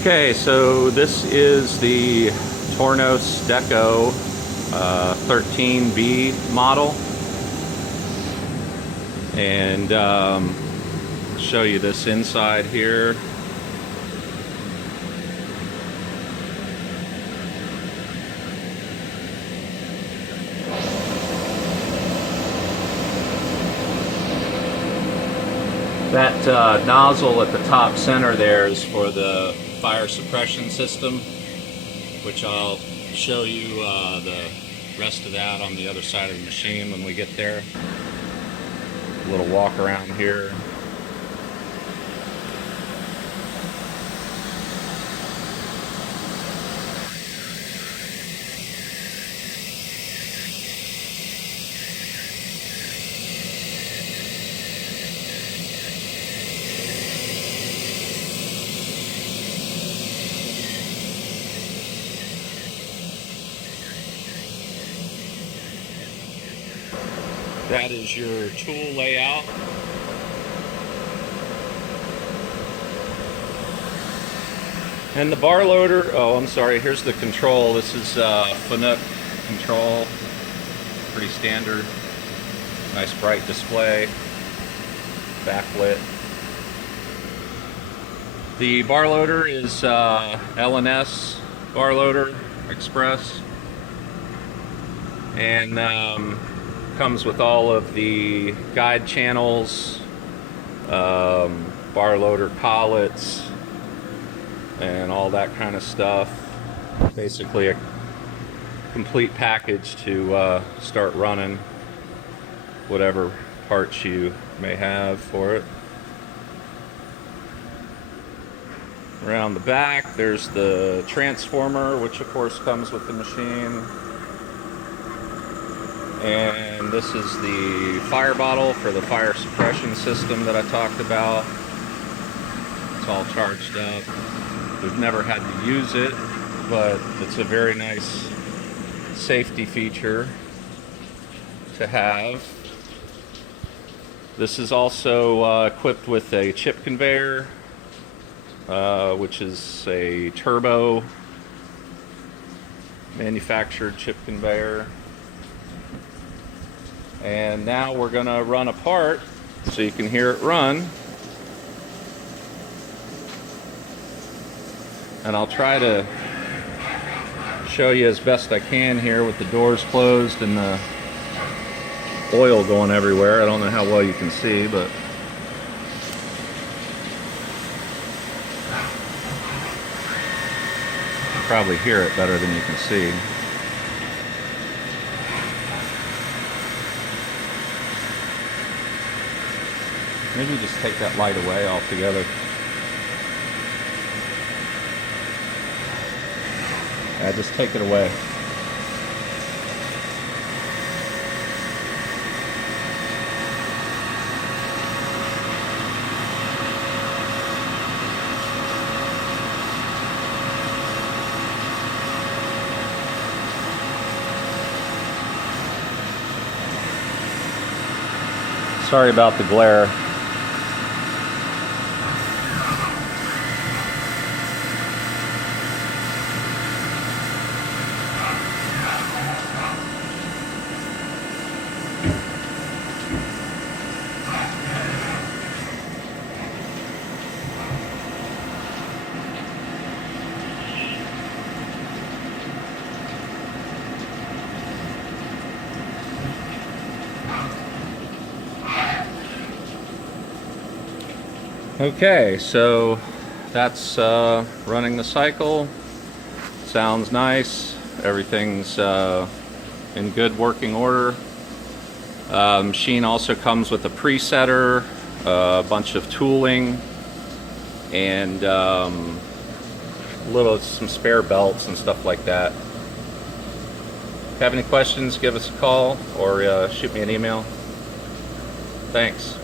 Okay, so this is the Tornos Deco 13B model, and show you this inside here. That nozzle at the top center there is for the fire suppression system, which I'll show you the rest of that on the other side of the machine when we get there. A little walk around here. That is your tool layout. And the bar loader, oh I'm sorry, here's the control. This is Fanuc Control, pretty standard. Nice bright display, backlit. The bar loader is LNS bar loader Express, and comes with all of the guide channels, bar loader collets, and all that kind of stuff. Basically a complete package to start running whatever parts you may have for it. Around the back there's the transformer, which of course comes with the machine. And this is the fire bottle for the fire suppression system that I talked about. It's all charged up. We've never had to use it, but it's a very nice safety feature to have. This is also equipped with a chip conveyor, which is a turbo manufactured chip conveyor. And now we're going to run a part so you can hear it run. And I'll try to show you as best I can here with the doors closed and the oil going everywhere. I don't know how well you can see, but you can probably hear it better than you can see. Maybe just take that light away altogether. Yeah, just take it away. Sorry about the glare. Okay, so that's running the cycle. Sounds nice. Everything's in good working order. Machine also comes with a presetter, a bunch of tooling, and some spare belts and stuff like that. If you have any questions, give us a call or shoot me an email. Thanks.